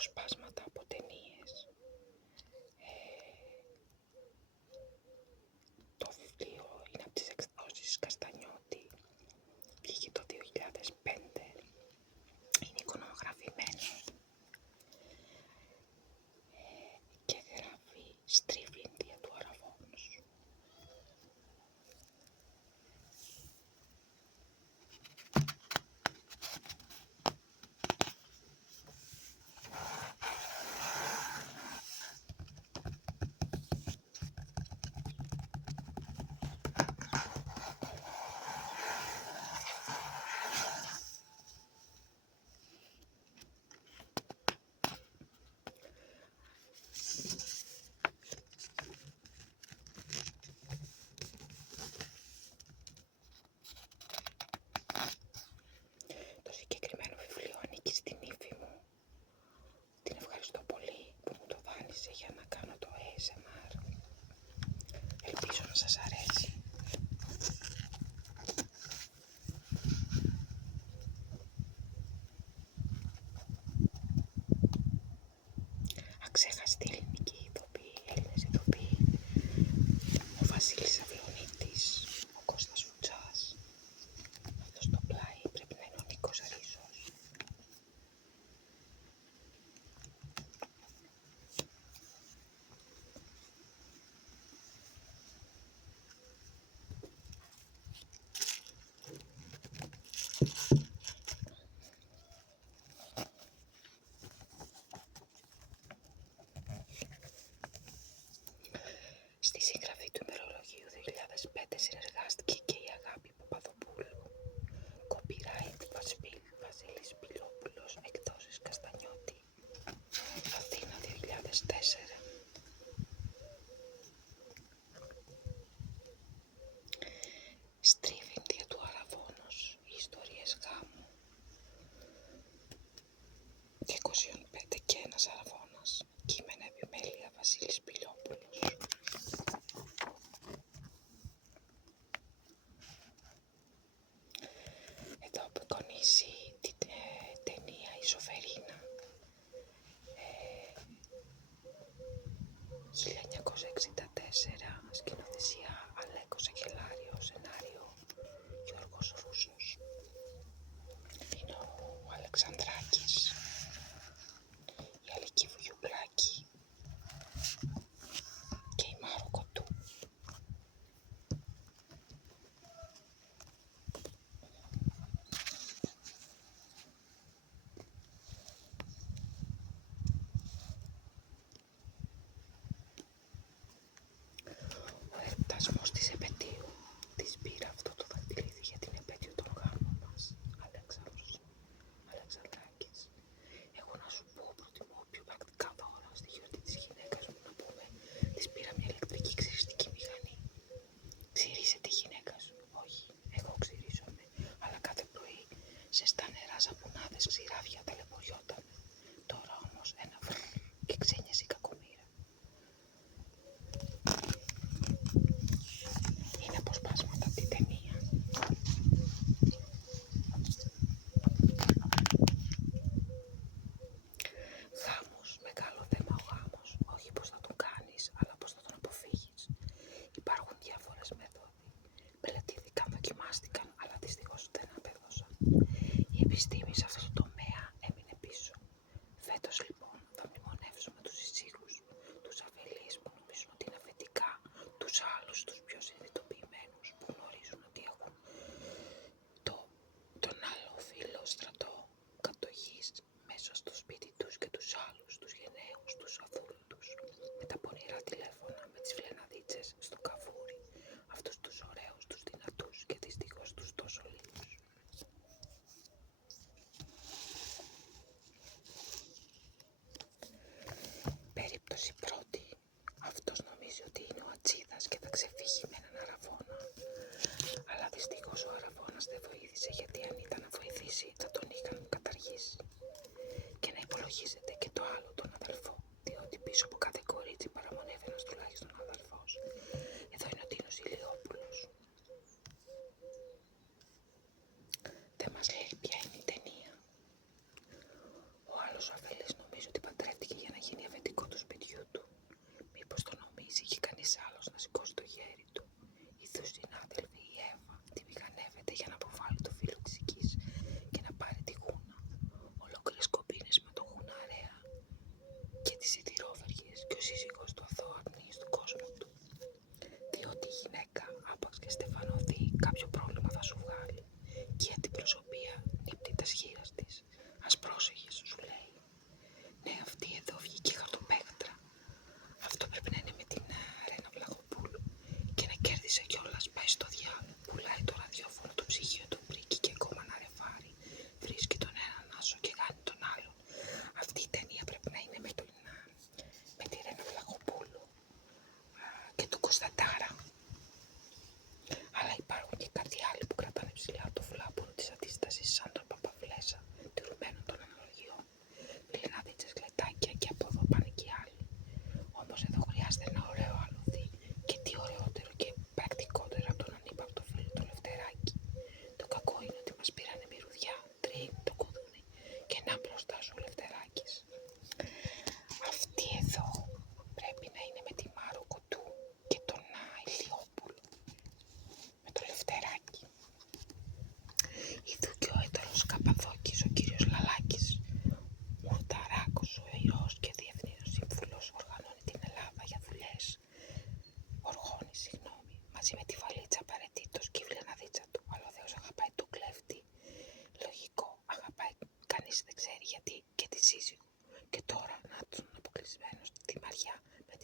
αποσπάσματα από ταινίες. Το βιβλίο είναι από τις εκδόσεις Καστανιώτη, βγήκε το 2005, είναι εικονογραφημένο και γράφει «Στρίβει Ινδία του Αραβώνος». Το συγκεκριμένο βιβλίο ανήκει στην ύφη μου. Την ευχαριστώ πολύ που μου το δάνεισε για να κάνω το ASMR. Ελπίζω να σας αρέσει. Αξέχαστη ελληνική ηθοποιή, Έλληνες ηθοποιοί. Ο Βασίλης Αυλωνίτης, ο Κώστας Φουτσάς. Αυτό στο πλάι πρέπει να είναι ο Νίκος Ρίζος. Στη συγγραφή του ημερολογίου 2005 συνεργάστηκε και η Αγάπη Παπαδοπούλου. Copyright Βασίλης Πιλόπουλος, εκδόσεις Καστανιώτη, Αθήνα 2004. Στρίβει Ινδία του Αραβώνος, οι ιστορίες γάμου. 205 και ένας Αραβώνας, κείμενα επιμέλεια Βασίλης Πιλόπουλος. Εδώ απεικονίζει την ταινία «Η Σοφερίνα» 1964, σκηνοθεσία Αλέκος Αγγελάριος, σενάριο Γιώργος Ρούσος. Είναι ο Αλεξανδράκης, η Αλική Βουγιουκλάκη και η Μάρο Κοτού.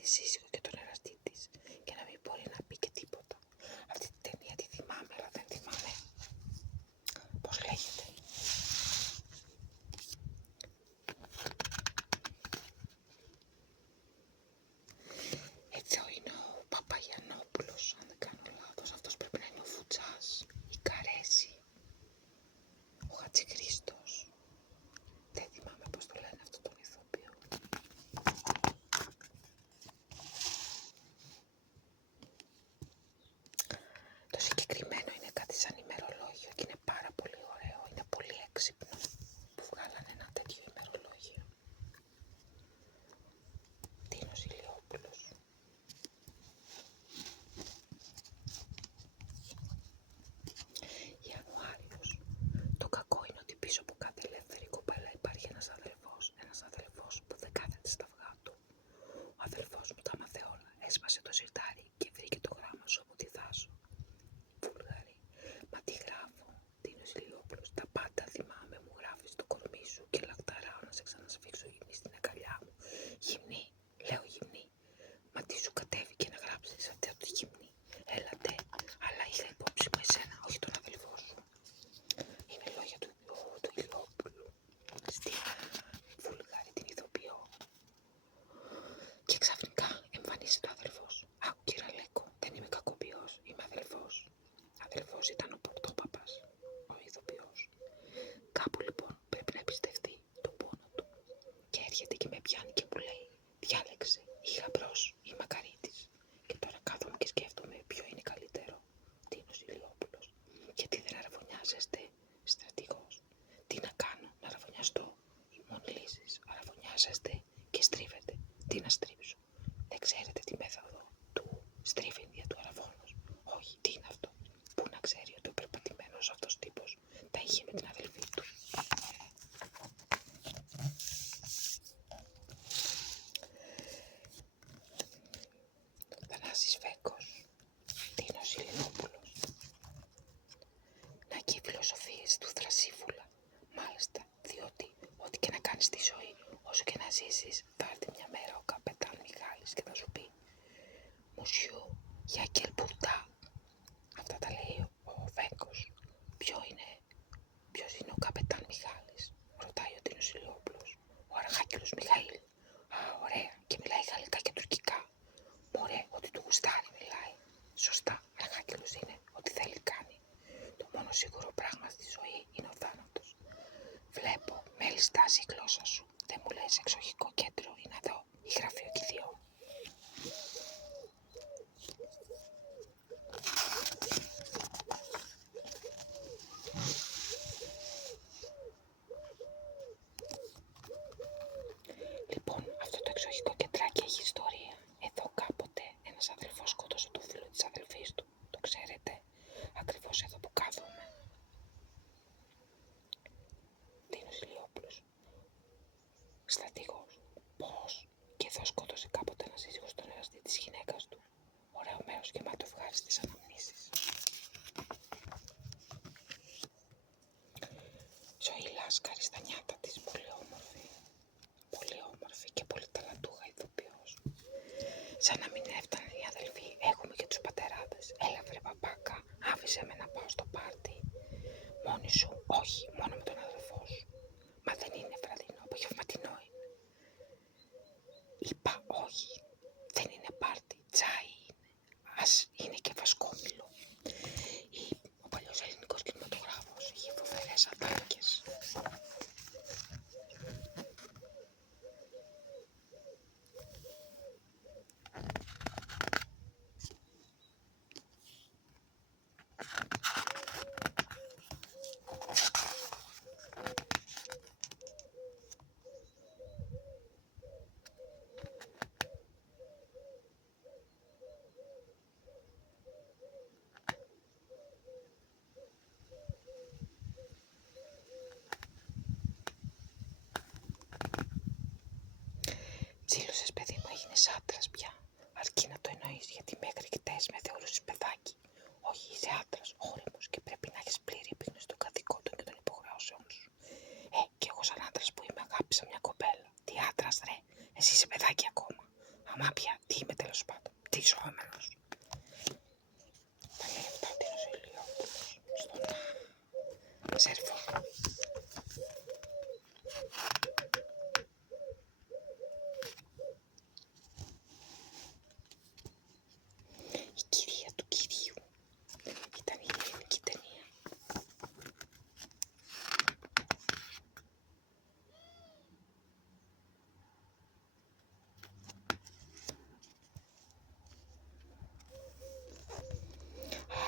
τη σύζυγο και τον εραστή της και να μην μπορεί να πει και τίποτα. Αυτή την ταινία τη θυμάμαι, αλλά δεν θυμάμαι πώς λέγεται. Εδώ είναι ο Παπαγιαννόπουλος, αν δεν κάνω λάθος. Αυτός πρέπει να είναι ο Φουτσάς, η Καρέση, ο Χατζηχρήστος. Δεν θυμάμαι πώς το λένε αυτό τον ηθοποιό. Το συγκεκριμένο είναι κάτι σαν ημερολόγιο και είναι πάρα πολύ ωραίο. Είναι πολύ έξυπνο που βγάλανε ένα τέτοιο ημερολόγιο. Τίνος Ηλιόπουλος. Ιανουάριος. Το κακό είναι ότι πίσω από κάθε ελεύθερη κοπέλα υπάρχει ένας αδελφός που δεν κάθεται στα αυγά του. Ο αδελφός μου τα μάθε όλα. Έσπασε το σιρτάρι και βρήκε το γράμμα σου από τη Θάσο. Βούλγαρη. Μα τι γράφω, Τίνος Ηλιόπουλος. Τα πάντα θυμάμαι, μου γράφεις το κορμί σου και λαχταράω να σε ξανασφίξω γυμνή στην αγκαλιά μου. Γυμνή, λέω γυμνή. Μα τι σου κατέβηκε να γράψεις αυτό το γυμνή. Έλατε, αλλά είχα υπόψη μου εσένα, όχι τον αδελφό σου. Είναι λόγια του Ηλιόπουλου στην Βούλγαρη, την ηθοποιό. Και ξαφνικά εμφανίζεται ο αδελφός. Άκου κύριε Λέκο, δεν είμαι κακοποιός, είμαι αδελφός. Αδελφός ήταν ο Πορτόπαπας, ο ηθοποιός. Κάπου λοιπόν πρέπει να εμπιστευτεί τον πόνο του. Και έρχεται και με πιάνει και μου λέει, διάλεξε ή Γαμπρός ή Μακαρίτης. Και τώρα κάθομαι και σκέφτομαι ποιο είναι καλύτερο. Τίνος Ηλιόπουλος. Γιατί δεν αραβωνιάζεστε, στρατηγός. Τι να κάνω, να αραβωνιαστώ. Μόνο λύσεις. Αραβωνιάζεστε και στρίβετε. Τι να στρίψω. Δεν ξέρετε τη μέθοδο του στρίβιν δια του αραβώνος. Όχι, τι είναι αυτό. Πού να ξέρει ότι ο περπατημένος αυτός τύπος τα είχε με την αδελφή του. Θανάσης Βέκος. Τίνος Ηλιόπουλος. Να και οι φιλοσοφίες του Θρασίβουλα. Μάλιστα, διότι ό,τι και να κάνεις στη ζωή, όσο και να ζήσεις, θα έρθει μια μέρα ο καπετάν Μιχάλης και θα σου πει «Μουσιού, για quel bout?» Αυτά τα λέει ο Βέκος. Ποιος είναι ο καπετάν Μιχάλης? Ρωτάει ο Τίνος Ηλιόπουλος. Ο Αρχάγγελος Μιχαήλ. Α, ωραία, και μιλάει γαλλικά και τουρκικά. Μωρέ, ότι του γουστάρει μιλάει. Σωστά, Αρχάγγελος είναι, ό,τι θέλει κάνει. Το μόνο σίγουρο πράγμα στη ζωή είναι ο θάνατος. Βλέπω, μέλη στάζει η γλώσσα σου. Δεν μου λες εξοχικό κέντρο ή να δω η γραφειοκηδιό. Λοιπόν, αυτό το εξοχικό κεντράκι έχει ιστορία. Εδώ κάποτε ένας αδελφός σκότωσε το φίλο της αδελφής του. Το ξέρετε, ακριβώς εδώ που κάθομαι. Τίνος Ηλιόπουλος. Στρατηγός. Πώς? Και εδώ σκότωσε κάποτε ένα σύζυγος τον εραστή της γυναίκας του. Ωραίο μέρος γεμάτο ευχάριστες αναμνήσεις. Ζωή Λάσκαρη στα νιάτα της, πολύ όμορφη και πολύ ταλαντούχα ηθοποιός. Σαν να μην έφτανε η αδελφή, έχουμε και τους πατεράδες. Έλα βρε παπάκα, άφησε με να πάω στο πάρτι. Μόνη σου? Όχι, μόνο με τον αδελφό σου. Μα δεν είναι βραδινό, απογευματινό είναι. Είπα όχι, δεν είναι πάρτι, τσάι είναι. Ας είναι και βασκόμηλο. Ο παλιός ελληνικός κινηματογράφος έχει φοβερές ατάκες. αμάπια, τι είμαι τέλος πάντων, τι ζωόμενος. Τα λέει αυτά ο Τίνος Ηλιόπουλος στον Σέρφο. Η κυρία του κυρίου ήταν η ελληνική ταινία.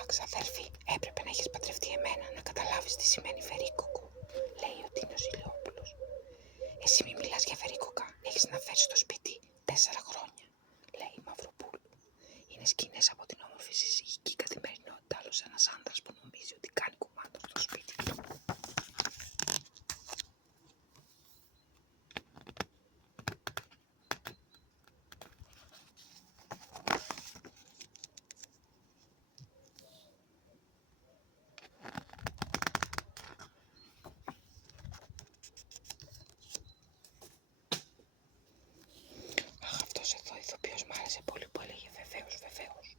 Ξαδέρφη, έπρεπε να έχεις παντρευτεί εμένα να καταλάβεις τι σημαίνει βερίκοκο, λέει ο Τίνος Ηλιόπουλος. Εσύ μη μιλάς για βερίκοκα, έχεις να φέρεις στο σπίτι 4 χρόνια, λέει η Μαυροπούλου. Είναι σκηνές από την όμορφη συζυγική καθημερινότητα, άλλος ένας άντρας που νομίζει ότι κάνει κουμάντο στο σπίτι του. Αυτός εδώ ηθοποιός μ' άρεσε πολύ που έλεγε βεβαίως, βεβαίως.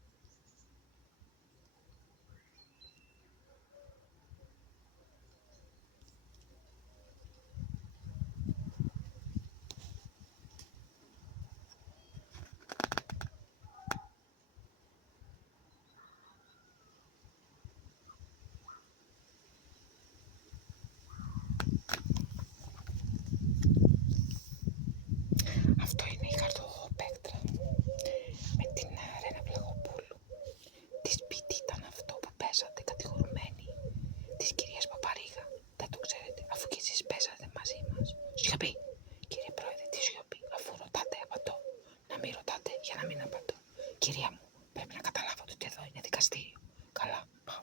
Αυτό είναι η Χαρτοπέκτρα με την Ρένα Βλαχοπούλου. Τι σπίτι ήταν αυτό που παίζατε κατηγορουμένοι της κυρίας Παπαρίγα? Δεν το ξέρετε, αφού και εσείς παίζατε μαζί μας. Σιωπή, κύριε Πρόεδρε, τι σιωπή? Αφού ρωτάτε, απαντώ. Να μην ρωτάτε για να μην απαντώ. Κυρία μου, πρέπει να καταλάβετε ότι εδώ είναι δικαστήριο. Καλά,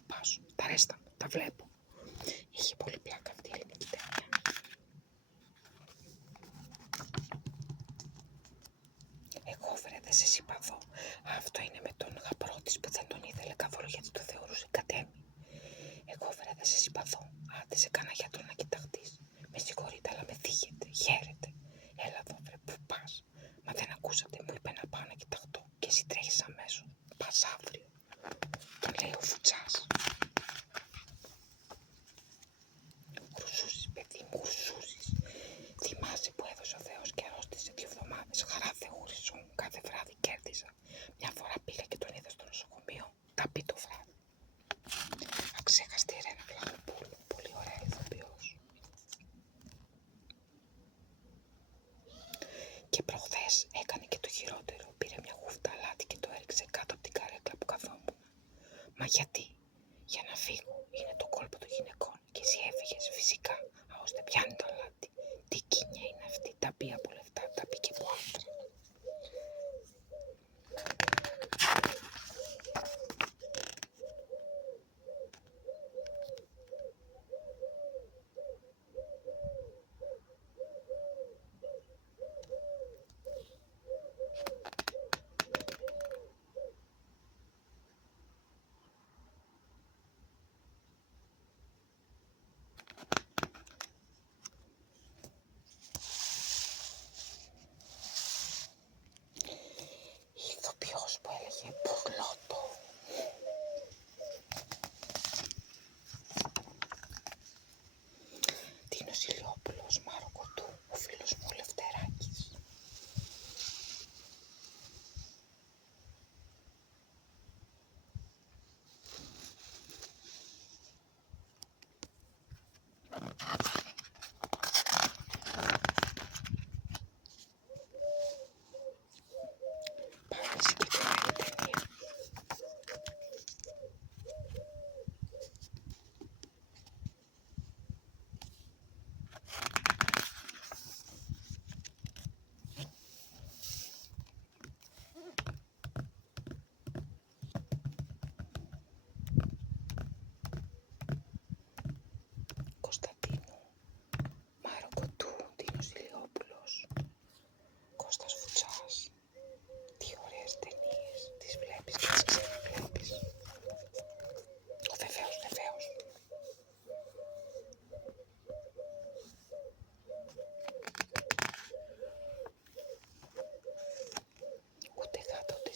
πάω σου. Τα ρέστα μου, τα βλέπω. Είχε πολύ πλάκα αυτή η ελληνική ταινία. Εγώ βρε δεν σε συμπαθώ. Αυτό είναι με τον γαμπρό της που δεν τον ήθελε καθόλου γιατί το θεωρούσε κατέμι. Εγώ βρε δεν σε συμπαθώ. Άντε σε κάνα γιατρό να κοιταχτείς. Με συγχωρείτε αλλά με θίγετε. Χαίρετε. Έλα εδώ βρε που πας? Μα δεν ακούσατε, μου είπε να πάω να κοιταχτώ και εσύ τρέχεις αμέσως. Πας αύριο. Τον λέει ο Φουτσάς. Γρουσούζεις παιδί μου, γρουσούζεις. Θυμάσαι που έδωσε ο Θεός και αρρώστησε 2 εβδομάδες? Χαρά Θεού χρυσού μου, κάθε βράδυ κέρδιζα. Μια φορά πήγα και τον είδα στο νοσοκομείο. Τα πει το βράδυ. Αξέχαστη η Ρένα Βλαχοπούλου, πολύ ωραία ηθοποιός. Και προχθές έκανε και το χειρότερο. Πήρε μια γούφτα αλάτι και το έριξε κάτω από την καρέκλα που καθόμουν. Μα γιατί? Για να φύγω. Είναι το κόλπο των γυναικών. Και εσύ έφυγες φυσικά. Ώστε πιάνει το αλάτι. Τι κίνια είναι αυτή? Τα πει από λεφτά, τα πει και από άντρα.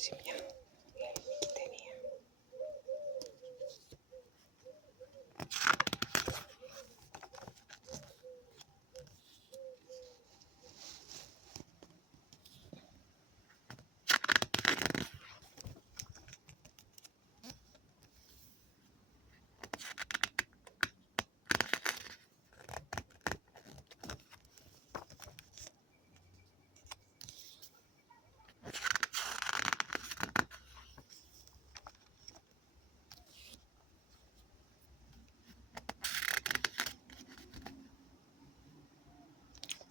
παίζει μια ελληνική ταινία.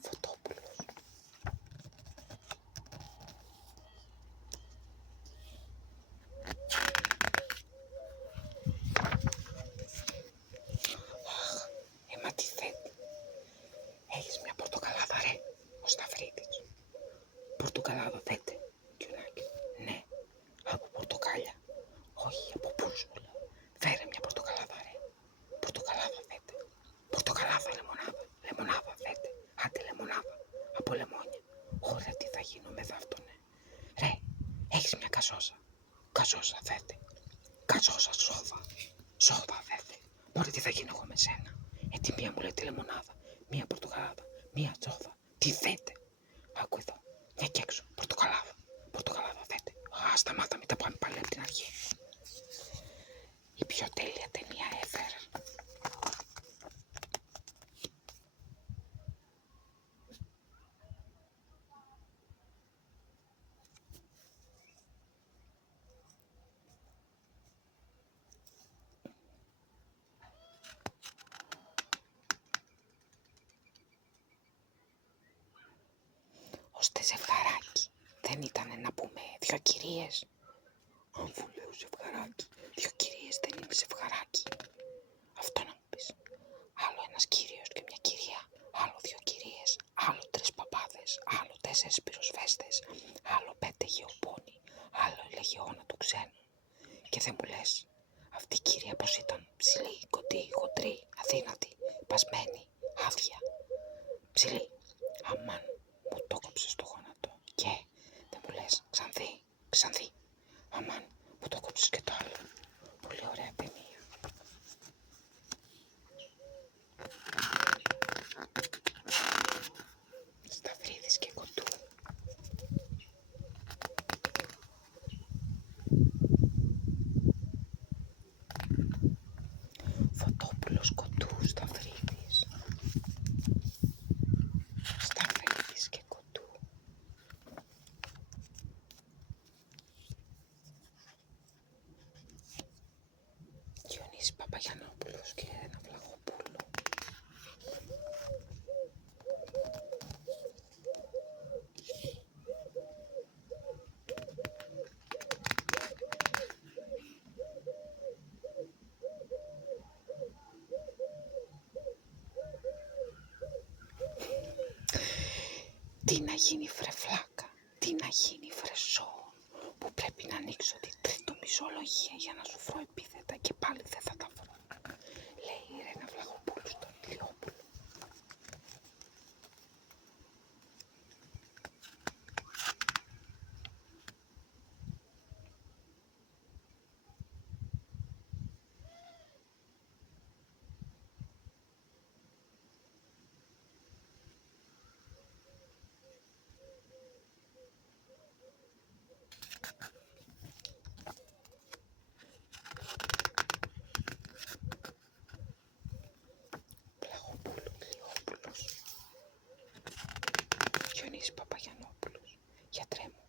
Φωτόπουλος. Μα τι θέτη. Έχεις μια πορτοκαλάδα ρε, ο Σταυρίδης. Πορτοκαλάδα θέτε, Κιουνάκη. Ναι, από πορτοκάλια. Όχι, από πού σου λέω. Φέρε μια πορτοκαλάδα ρε. Πορτοκαλάδα θέτε. Πορτοκαλάδα λεμονάδα. Λεμονάδα θέτε. Άντε λεμονάδα. Από λεμόνια. Ωραία τι θα γίνω με δάφτονε. Ρε, έχεις μια καζόζα. Καζόζα θέτε. Καζόζα σόδα. Σόδα θέτε. Μωρέ τι θα γίνω εγώ με σένα. Τι μία μου λέτε λεμονάδα. Μία πορτοκαλάδα. Μία τσόδα. Τι θέτε. Άκου εδώ. Μια κι έξω. Πορτοκαλάδα. Πορτοκαλάδα θέτε. Σταμάτα, μην τα πάμε πάλι από την αρχή. Η πιο τέλεια ταινία ever. Ώστε ζευγαράκι. Δεν ήτανε να πούμε δυο κυρίες. Αφού λέω ζευγαράκι, δυο κυρίες δεν είναι ζευγαράκι. Αυτό να μου πεις. Άλλο ένας κύριος και μια κυρία. Άλλο δυο κυρίες. Άλλο 3 παπάδες. Άλλο 4 πυροσβέστες. Άλλο 5 γεωπόνοι. Άλλο η λεγεώνα του ξένου. Και δεν μου λες, αυτή η κυρία πως ήταν. Ψηλή, κοντή, χοντρή, αδύνατη, πασμένη, άδεια. Ψηλή. Αμάν, μου το κόψε στο γόνατο. Και δεν μου λες, ξανθή, ξανθή. Αμάν, μου το κόψεις και το άλλο. Πολύ ωραία ταινία. Σταυρίδης και Κοντού. Φωτόπουλος, Κοντού, Σταυρίδης. Σταυρίδης και Κοντού. Διονύσης Παπαγιαννόπουλος και ένα Βλαχοπούλο. Τι να γίνει φρεφλάκα, τι να γίνει φρεσό, που πρέπει να ανοίξω την τριτομισολογία για να σου βρω επίθετα και πάλι δεν θα τα βρω. Λέει η Ρένα Βλαχοπούλου στον Ηλιόπουλο. Διονύσης Παπαγιαννόπουλος. Γιατρέ μου,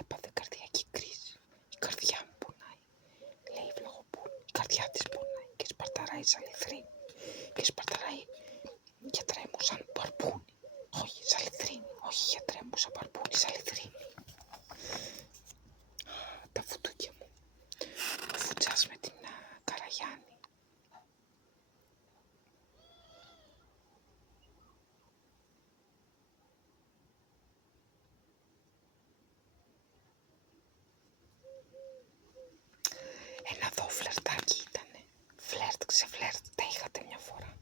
έπαθε καρδιακή κρίση. Η καρδιά μου πονάει. Λέει η Βλαχοπούλου. Η καρδιά της πονάει και σπαρταράει σαλιθρίνη. Και σπαρταράει, γιατρέ μου, σαν παρπούνι. Όχι, σαλιθρίνη. Όχι, γιατρέ μου, σαν παρπούνι, σαλιθρίνη. Τα φουτούκια μου. Ο Φουτσάς με την Καραγιάννη. Ένα δω φλερτάκι ήτανε. Φλερτ, ξεφλερτ, τα είχατε μια φορά.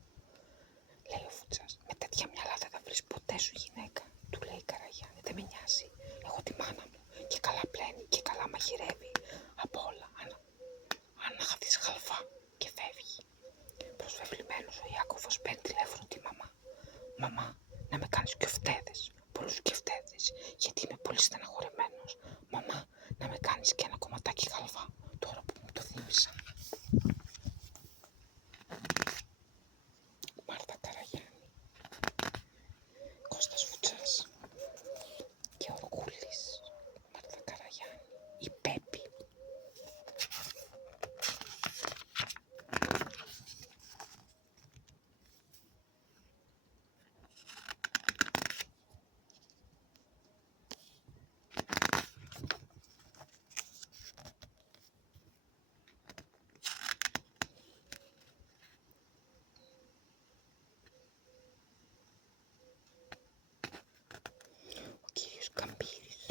Λέει ο Φουτσάς, με τέτοια μυαλά δεν θα βρεις ποτέ σου γυναίκα. Του λέει η Καραγιάννη, δεν με νοιάζει. Έχω τη μάνα μου και καλά πλέον. τρελαίνει και καλά μαγειρεύει απ' όλα. Αν χαθείς χαλβά και φεύγει. Προσβεβλημένος ο Ιάκωβος παίρνει τηλέφωνο τη μαμά. «Μαμά, να με κάνεις κιοφτέδες, πολλούς κιοφτέδες, γιατί είμαι πολύ στεναχωρεμένος. Μαμά, να με κάνεις και ένα κομματάκι χαλβά, τώρα που μου το θύμισα». Μάρθα Καραγιάννη, Κώστας Βουτσάς και ο Ορκούλης. Μάρθα Καραγιάννη, η Πέπη. Ο κύριος Καμπύρης,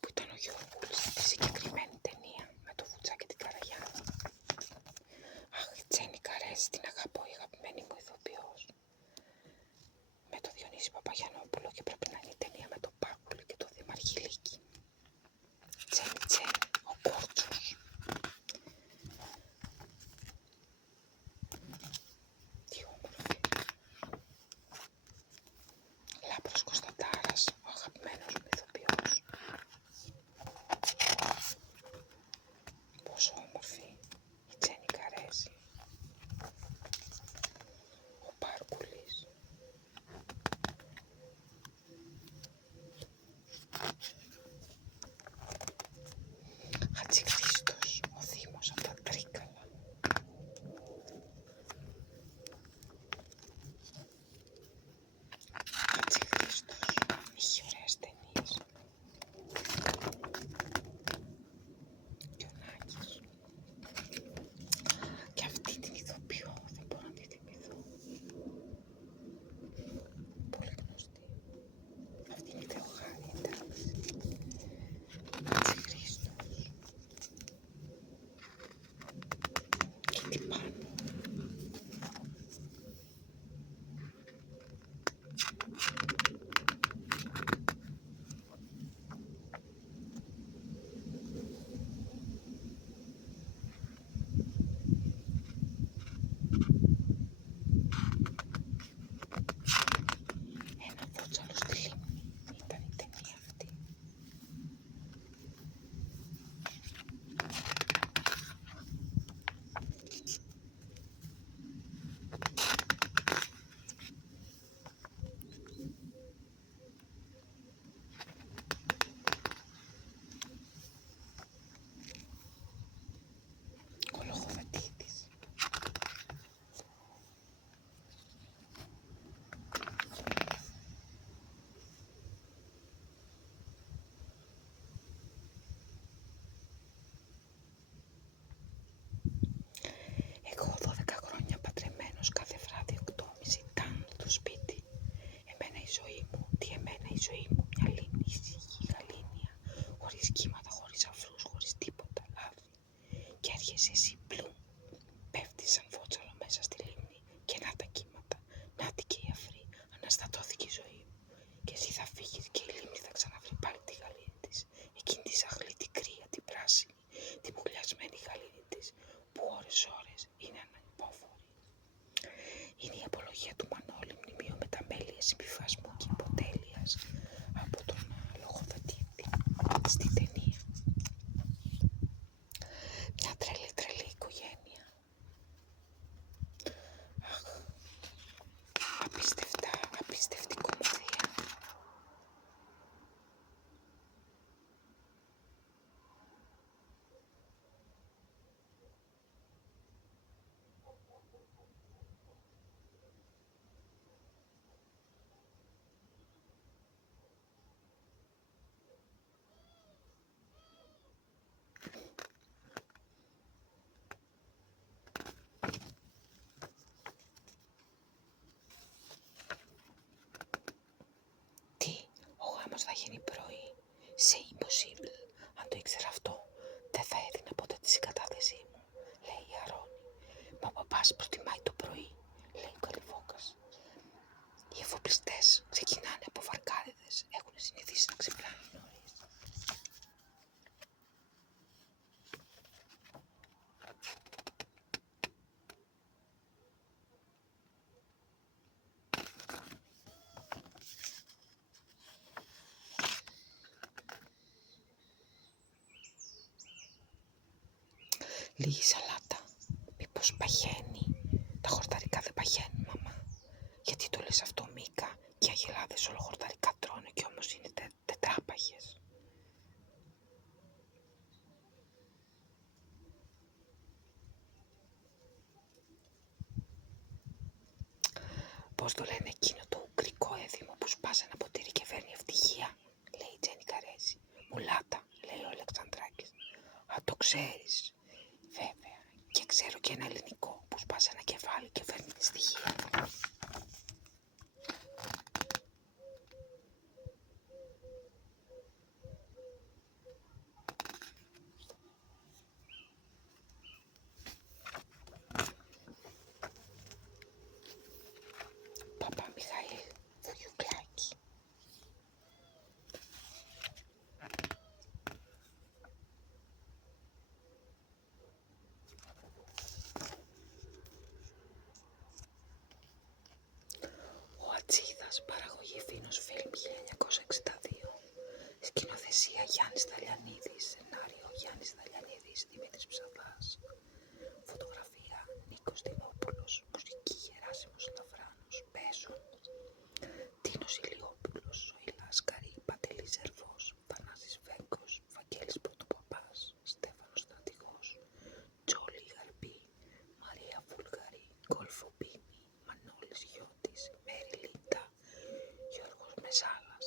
που ήταν ο Γιώργουλης στη συγκεκριμένη ταινία με το Βουτσά και την Καραγιάννη. Αχ, η Τζέννη Καρέζη, την αγαπώ, η αγαπημένη μου ηθοποιός. Με το Διονύση Παπαγιαννόπουλο, και πρέπει να είναι η ταινία με το Πάρκουλη και το Δημαρχηλίκη. Τζέννη, ο Κόρτσος. Τι όμορφη. Λάμπρος Κωνσταντάρας, ο αγαπημένος μου ηθοποιός. Πόσο όμορφη η Τζέννη Καρέζη. Ο Πάρκουλης. Χατζηχρήστος, ο Δήμος από τα Τρίκαλα. Χατζηχρήστος, έχει ωραίες ταινίες. Και ο Νάκης. Και αυτή την ηθοποιό δεν μπορώ να τη θυμηθώ. Πολύ γνωστή. Αυτή είναι η Θεοχάρη, εντάξει. Χατζηχρήστος. Και τι πάνω. Ένα βότσαλο στη λίμνη ήταν η ταινία αυτή. Κολοχοβετίδης. Εγώ 12 χρόνια παντρεμένος, κάθε βράδυ 8:30 ήταν το σπίτι. Εμένα η ζωή μου, μια λίμνη ήσυχη γαλήνια, χωρίς κύματα, χωρίς αφρούς, χωρίς τίποτα, λάθη. Και έρχεσαι εσύ πλουμ, πέφτεις σαν βότσαλο μέσα στη λίμνη και να τα κύματα, νάτι και η αφρή, αναστατώθηκε η ζωή μου. Και εσύ θα φύγεις και η λίμνη θα ξαναβρει πάλι τη γαλήνη της, εκείνη τη ζαχλή, την κρύα, την πράσινη, την πουλιασμένη γαλήνη της, που ώρες είναι ανυπόφορη. Είναι η απολογία του Μανώλη, μνημείο μεταμέλειας, συμπυφασμού και υποτέλειας από τον λογοδοτήτη στη ταινία. Μια τρελή οικογένεια. Αχ, απίστευτη κομμωδία. Θα γίνει πρωί. Σε impossible. Αν το ήξερα αυτό, δεν θα έδινα ποτέ τη συγκατάθεσή μου, λέει η Αρώνη. Μα ο παπάς προτιμάει το πρωί, λέει ο Καλυβόκας. Οι εφοπλιστές ξεκινάνε από βαρκάριδες, έχουν συνηθίσει να ξυπνάνε νωρίς. λίγη σαλάτα. Μήπως παχαίνει? Τα χορταρικά δεν παχαίνουν, μαμά. Γιατί το λες αυτό, Μίκα? Και οι αγελάδες όλο χορταρικά τρώνε και όμως είναι τετράπαχες. Πώς το λένε εκείνο το ουκρικό έθιμο που σπάζει ένα ποτήρι και φέρνει ευτυχία? Λέει η Τζέννη Καρέζη. Μουλάτα, λέει ο Αλεξανδράκης. Α, το ξέρεις? Βέβαια. Και ξέρω και ένα ελληνικό που σπάζει ένα κεφάλι και φέρνει τη στοιχεία. Παπα-Μιχαήλ Βουγιουκλάκη. Ο Ατσίδας, παραγωγή Φίνος Φιλμ 1962. Σκηνοθεσία Γιάννης Σταλιανίδης. Σενάριο Γιάννης Σταλιανίδης, Δημήτρης Ψαβάς. Φωτογραφία Νίκος Δημόπουλος. Μουσική Γεράσιμος Λαβράνος. Παίζουν Τίνος Ηλιόπουλος, Ζωή Λάσκαρη, Παντελής Ζερβός, Θανάσης Βέγκος, Βαγγέλης Πρωτοπαπάς, Στέφανος Στρατηγός, Τζόλι Γαρμπή, Μαρία Βουλγαρή, Γκόλφο Μπίμη, Μανώλης Γιώτης, Μέρη Λίντα, Γιώργος Μεσάλας.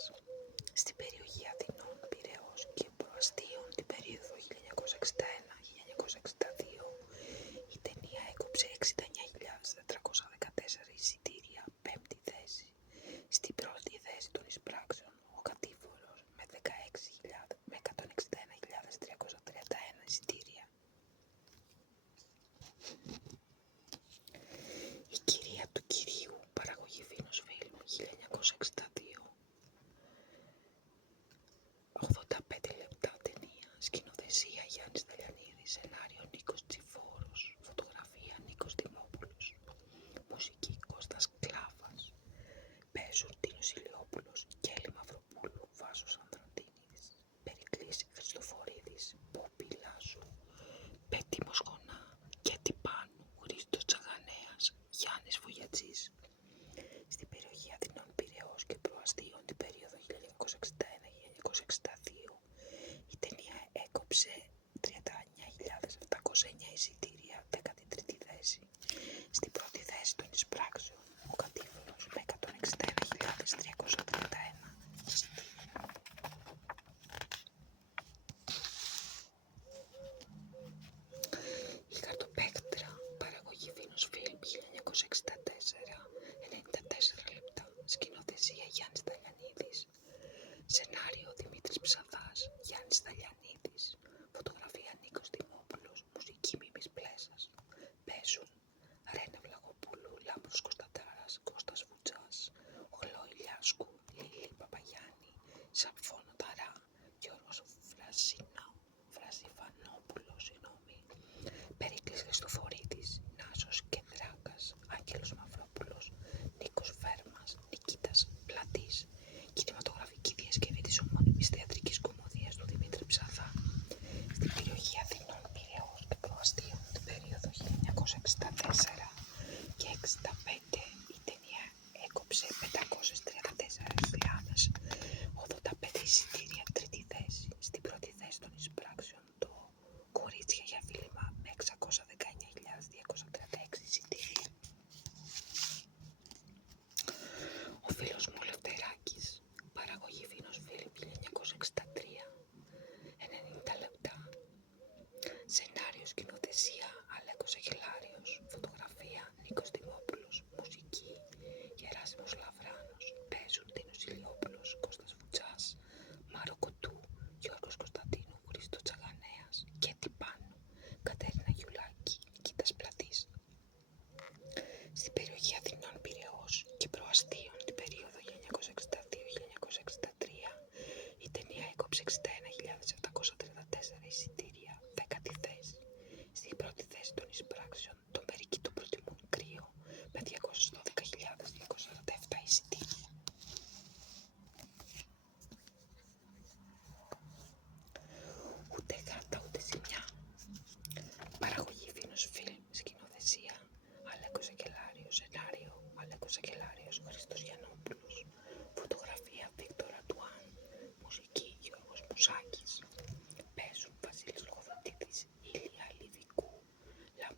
Στην περιοχή Αθηνών, Πειραιώς και Προαστίων την περίοδο 1961-1962 η ταινία έκοψε 69.414 εισιτήρια, 5η θέση. Στην πρώτη θέση των εισπράξεων ο Κατήφορος με 161.331 εισιτήρια. Η κυρία του κυρίου, παραγωγή Φίνος Φιλμ 1962. 85 λεπτά ταινία. Σκηνοθεσία Γιάννης Σταλιανίδης. Σενάριο Νίκος Τσιφόρος. Φωτογραφία Νίκος Δημόπουλος. Μουσική Κώστας Κλάβας. Παίζουν Τίνος Ηλιόπουλος, Κέλλη Μαυροπούλου, Βάσος Ανδραντίνης, Περικλής Χριστοφορίδης, Πόπη Λάσου, Πέτη Μοσχονά, Κέτη Πάνου, Χρήστος Τσαγανέας, Γιάννης Βουγιατζής. Στην περιοχή Αθηνών, Πειραιώς και Προαστίων την περίοδο 1961-1962 η ταινία έκοψε 39.709 εισιτήρια, 13η θέση. Στην πρώτη θέση των εισπράξεων ο Κατήφορος με 161.331 εισιτήρια. Η Χαρτοπέκτρα, παραγωγή Φίνος Φιλμ 1964, 94 λεπτά. Σκηνοθεσία Γιάννης Σταλιανίδης. Σενάριο Δημήτρης Ψαβάς, Γιάννης Σταλιανίδης. Φωτογραφία Νίκος Δημόπουλος. Μουσική Μίμης Πλέσας. Παίζουν Ρένα Βλαχοπούλου, Λάμπρος Κωνσταντάρας, Κώστας Βουτσάς, Γλώ Ηλιάσκου, Λίλη Παπαγιάννη, Σαμφώνο Ταρά, Γιώργος Βρασιφανόπουλος, Περικλής Χριστοφορίδης, Νάσος Κεντράκας, Άγγελος Μαυρόπουλος, Νίκος Φέρμας, Νικήτας Πλατής. Κινηματογραφική διασκευή της ομώνυμης θεατρικής κωμωδίας του Δημήτρη Ψαβά. Στην περιοχή Αθηνών, Πειραιώς και Προαστίων την περίοδο 1964 και 65 η ταινία έκοψε 534.085 εισιτήρια, 3η θέση. Στην πρώτη θέση των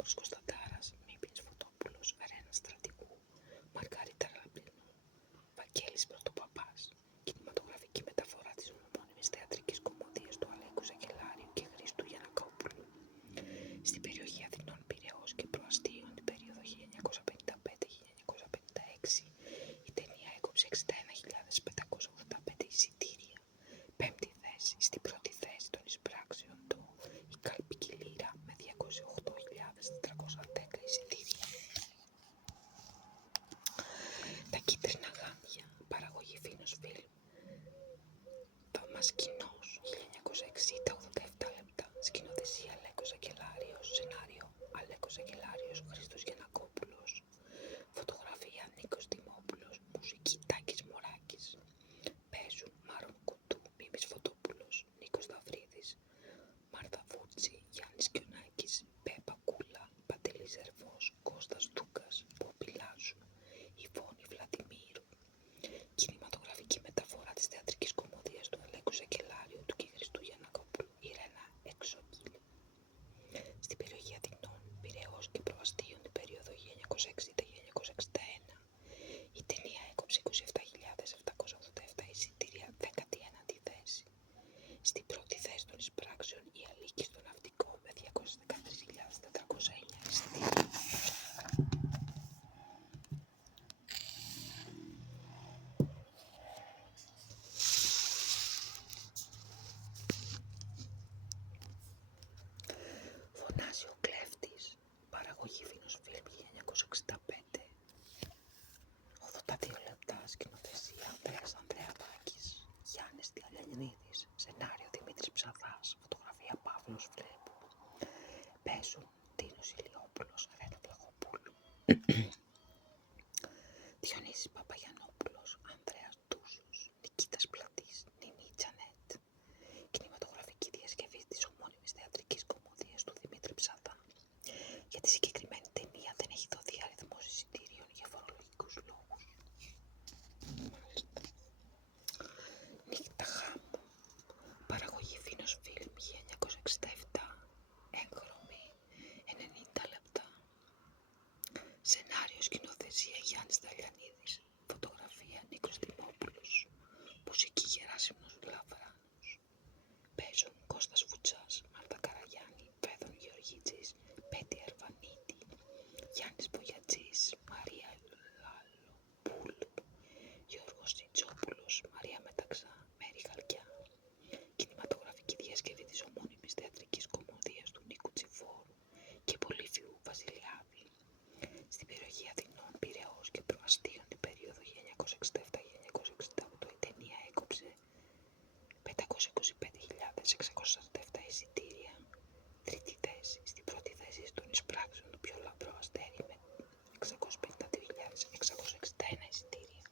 Λάμπρος Κωνσταντάρας, Μήπης Φωτόπουλος, Ρένα Στρατηγού, Μαργαρίτα Λαμπρινού, Βαγγέλης Πρωτοπαπάς. Κινηματογραφική μεταφορά της ομώνυμης θεατρικής κομμωδίας του Αλέκου Σακελάριου και Χρήστου Γιαννακόπουλου. Στην περιοχή Αθηνών, Πειραιώς και Προαστίων την περίοδο 1955-1956 η ταινία έκοψε 61.585 εισιτήρια. Πέμπτη θέση. Στην πρώτη θέση των εισπράξεων του η Καλπική Λύρα με 208.410 εισιτήρια. Τα Κίτρινα Γάντια, παραγωγή Φίνος Φιλμ. Θωμάς Κοινός, 1960-87 λεπτά. Σκηνοθεσία Αλέκος Σακελάριος. Σενάριο Αλέκος Σακελάριος, Χρήστος Γιαννακόπουλος. Φωτογραφία Νίκος Δημόπουλος. Μουσική Τάκης Μωράκης. Παίζουν Μάρον Κουτού, Μίμης Φωτόπουλος, Νίκος Δαυρίδης, Μάρθα Βούτση, Γιάννης Κιονάκης, Πέπα Κούλα, Παντελής Ζερβός, Κώστας Τούκας, Πομπιλάζου, Ιβόνη Βλαντιμίρου. Κινηματογραφική μεταφορά της θεατρικής κομμωδίας του Αλέκου Σακελάριου του και Χριστού Γιαννακόπουλου, η Ρένα Εξοκίλ. Στην περιοχή Αθηνών, Πειραιώς και Προαστίων την περίοδο 1960-1961 η ταινία έκοψε 27.787 εισιτήρια, 19η θέση. Στην πρώτη θέση των εισπράξεων η Αλίκη στο Ναυτικό με 213.409 εισιτήρια. Φωνάζει ο κλέφτης, παραγωγή Φίνος Φιλμ 1965. 82 λεπτά, σκηνοθεσία Ανδρέας Ανδρεαδάκης, Γιάννης Διαλιανίδης, σενάριο Δημήτρης Ψαβάς, φωτογραφία Παύλος Βλέπου. Παίζουν Τίνος Ηλιόπουλος, Ρένα Βλαχοπούλου, Διονύσης Παπαγιαννόπουλος, Ανδρέας Τούσος, Νικήτας Πλατής, Νίνη Τζανέτ. Κινηματογραφική διασκευή της ομώνυμης θεατρικής κομμωδίας του Δημήτρη Ψαβά. Για τη συγκεκριμένη ταινία δεν έχει δοθεί αριθμός εισιτήριων για φορολογικούς λόγους. Νύχτα Χάμου, παραγωγή Φίνος Φιλμ 1967, έγχρωμη 90 λεπτά. Σενάριο σκηνοθεσία Γιάννης Ταλιανίδης, φωτογραφία Νίκος Δημόπουλος, μουσική Γεράσιμος Λαβράνος. Παίζουν Κώστας Βουτσάς, Μάρθα Καραγιάννη, Βέδων Γεωργίτσης, Πέτη Αρβανίτη, Γιάννης Μπογιατζής, Μαρία Λαλοπούλου, Γιώργος Νιτζόπουλος, Μαρία Μεταξά, Μέρη Χαλκιά. Κινηματογραφική διασκευή της ομώνυμης θεατρικής κομμωδίας του Νίκου Τσιφόρου και Πολύφιου Βασιλιάδη. Στην περιοχή Αθηνών, Πειραιώς και Προαστίων την περίοδο 1967-1968 η ταινία έκοψε 525.647 εισιτήρια. Τρίτη θέση. Στην πρώτη θέση των εισπράξεων το πιο λαμπρό αστέρι με 652.661 εισιτήρια.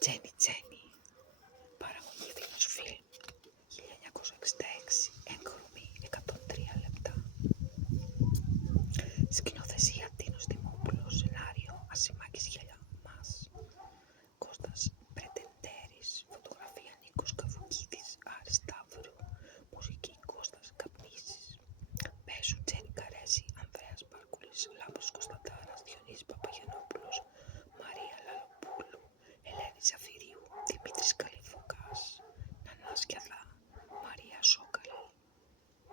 Τζένι Τζένι, παραγωγή Φίνος Φιλμ 1966, έγχρωμη 103 λεπτά. Σκηνοθεσία Τίνος Δημόπουλος, σενάριο Ασημάκης Γελιαμάς, Κώστας Πρετεντέρης, φωτογραφία Νίκος Καβουκίδης, Άρης Σταύρου, μουσική Κώστας Καπνίσης. Παίζουν Τζένι Καρέζη, Ανδρέας Μπάρκουλης, Λάμπρος Κωνσταντάρας, Διονύσης Παπαγιαννόπουλος, Μαρία Λαλοπούλου, Ελένη Ζαφυρίου, Δημήτρης Καλυφοκάς, Νανάς Κιαδά, Μαρία Σόκαλη,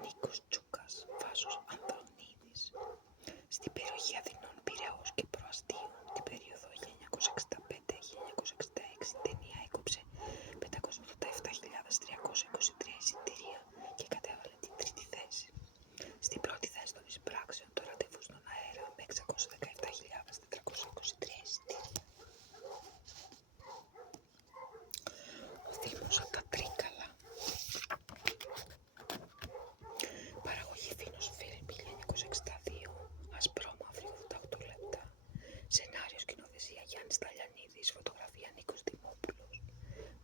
Νίκος Τσούκας, Βάσος Ανδρονίδης. Στην περιοχή Αθηνών, Πειραιώς και Προαστίων την περίοδο 1965-1966 η ταινία έκοψε 587.323 εισιτήρια και κατέβαλε την τρίτη θέση. Στην πρώτη θέση των εισπράξεων το Ραντεβού στον αέρα με 617.423 εισιτήρια. Ο Δήμος από τα Τρίκαλα, παραγωγή Φίνος Φιλμ 1962, ασπρόμαυρη 88 λεπτά. Σενάριο σκηνοθεσία Γιάννης Ταλιανίδης, φωτογραφία Νίκος Δημόπουλος,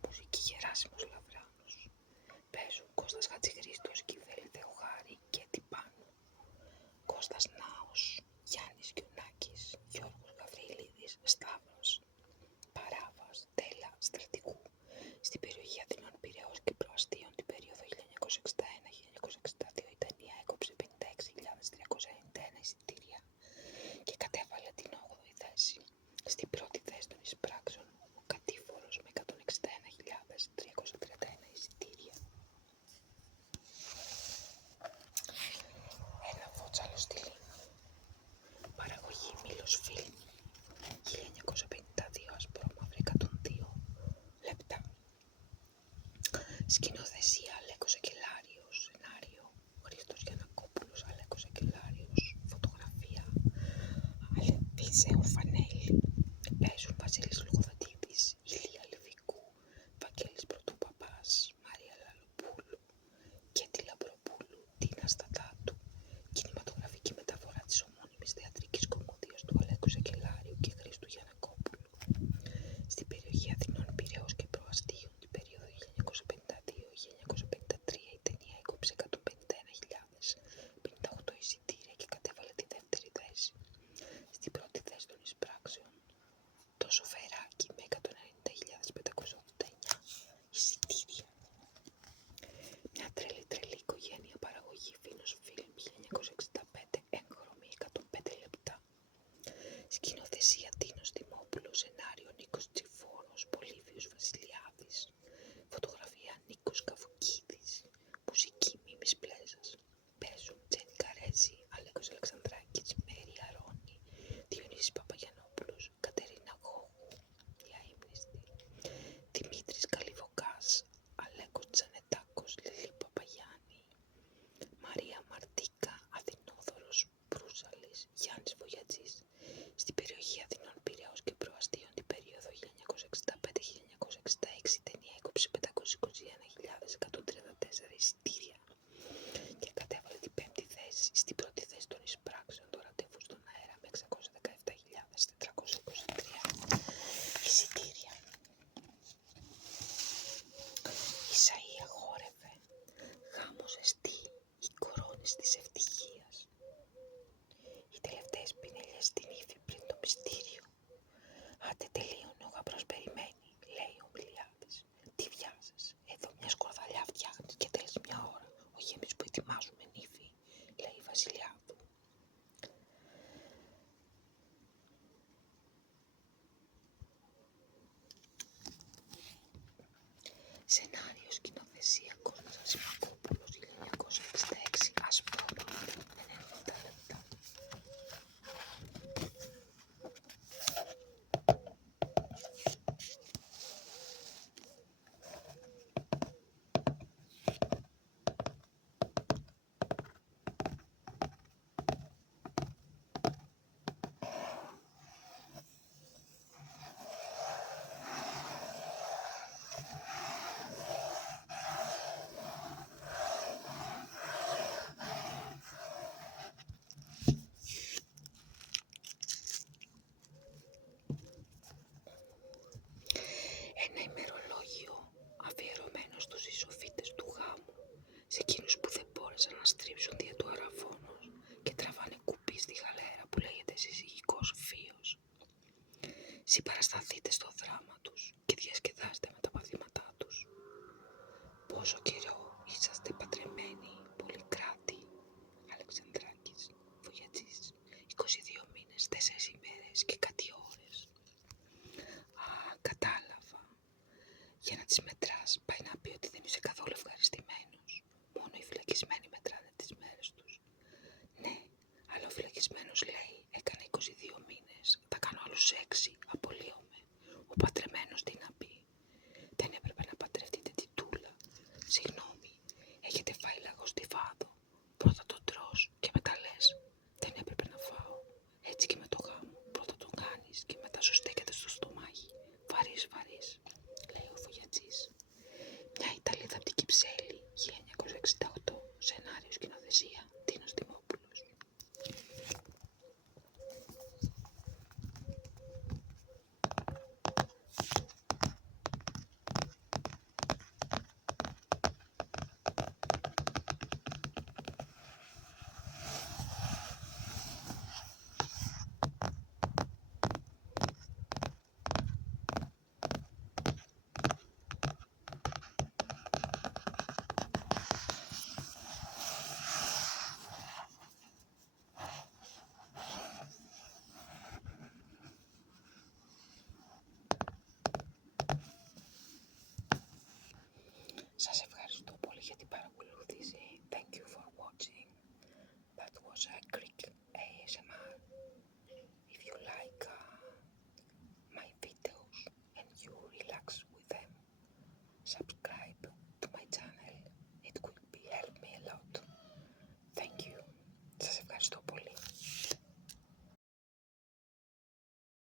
μουσική Γεράσιμος Λαβράνος. Σκηνοθεσία Αλέκος Ακελάριος. Σενάριο Χρήστος Γιαννακόπουλος, Αλέκος Ακελάριος. Φωτογραφία Αλεπίζε Ορφανέλη. Παίζουν Βασίλης Λογοδοτήτης, Ηλία Λεβικού, Βαγγέλης Πρωτοπαπάς, Μαρία Λαλοπούλου, Κέτη Λαμπροπούλου, Τίνα Στατάτου. Κινηματογραφική μεταφορά της ομώνυμης θεατρικής κομμωδίας του Αλέκου Ακελάριου και Χρήστου Γιαννακόπουλου. Στην περιοχή Αθηνών, Πειραιώς και Προαστίων, την περίοδο 1952-1953, η ταινία έκοψε 151.058 εισιτήρια και κατέβαλε τη δεύτερη θέση. Στην πρώτη θέση των εισπράξεων, το Σοφεράκι με 190.589 εισιτήρια. Μια τρελή οικογένεια, παραγωγή Φίνος Φιλμ 1965, έγχρωμη 105 λεπτά. Σκηνοθεσία Τίνος Δημόπουλος, σενάριο Νίκος Τσιφόρος, Πολύβιος Βασιλιάδης. Φωτογραφία Νίκος Καβουκίδης, μουσική Μίμης Πλέζας. Παίζουν Τζένι Καρέζη, Αλέκος Αλεξανδράκης, Μέρη Αρώνη, Διονύσης Παπαγιαννόπουλος, Κατερίνα Γόγου, η αείμνηστη, Δημήτρης Καλιβοκάς, Αλέκος Τζανετάκος, Λιλή Παπαγιάννη, Μαρία Μαρτίκα, Αθηνόδωρος Προύσαλης, Γιάννης Βογιατζής. Στην περιοχή Αθηνών, Πειραιώς και Προαστίων, την περίοδο 1965-1966, η ταινία έκοψε 521.134 εισιτήρια και κατέβαλε την πέμπτη θέση. Στην πρώτη θέση των εισπράξεων, το Ραντεβού στον αέρα με 617.423 εισιτήρια. Ισαΐα χόρευε, γάμος εστί, οι κορώνες της ευτυχίας. Οι τελευταίες πινελιές στην ύφη πριν το μυστήριο. Άντε τελείωνε, ο γαμπρός περιμένει, λέει ο Μιλιάδης. Τι βιάζεσαι, εδώ μια σκορδαλιά φτιάχνεις και θέλεις μια ώρα, όχι εμείς που ετοιμάζουμε νύφη, λέει η Βασιλιάδου. Σενάριο, σκηνοθεσία Κώστας Ασημακόπουλος, 1966, Ασπρόμαυρο, 90 λεπτά. Ένα ημερολόγιο αφιερωμένο στους ισοφύτες του γάμου, σε εκείνους που δεν μπόρεσαν να στρίψουν δια του αραφώνος και τραβάνε κουπί στη γαλέρα που λέγεται συζυγικός βίος. Συμπαρασταθείτε στο δράμα τους και διασκεδάστε με τα παθήματά τους. Πόσο καιρό είσαστε παντρεμένοι, Πολυκράτη, Αλεξανδράκης, Βογιατζής, 22 μήνες, 4 ημέρες και κάτι ώρες. Α, κατάλαβα. Για να τις μετράς, πάει να πει ότι δεν είσαι καθόλου ευχαριστημένος. Μόνο οι φυλακισμένοι μετράνε τις μέρες τους. Ναι, αλλά ο φυλακισμένος λέει, έκανα 22 μήνες, θα κάνω άλλους 6, απολύομαι. Ο παντρεμένος τι να πει. Δεν έπρεπε να παντρευτείτε την Τούλα. Συγγνώμη, έχετε φάει λαγοστιβάδο. Πρώτα τον τρως και μετά λες, δεν έπρεπε να φάω. Έτσι και με το γάμο, πρώτα τον κάνεις και μετά σου στέκεται στο στομάχι. Βαρύς, λέει ο Βογιατζής. Μια Ιταλίδα από την Κυψέλη, 1968, σενάριο, σκηνοθεσία, Τίνος Δημόπουλος. Σας ευχαριστώ πολύ για την παρακολούθηση. Thank you for watching. That was a Greek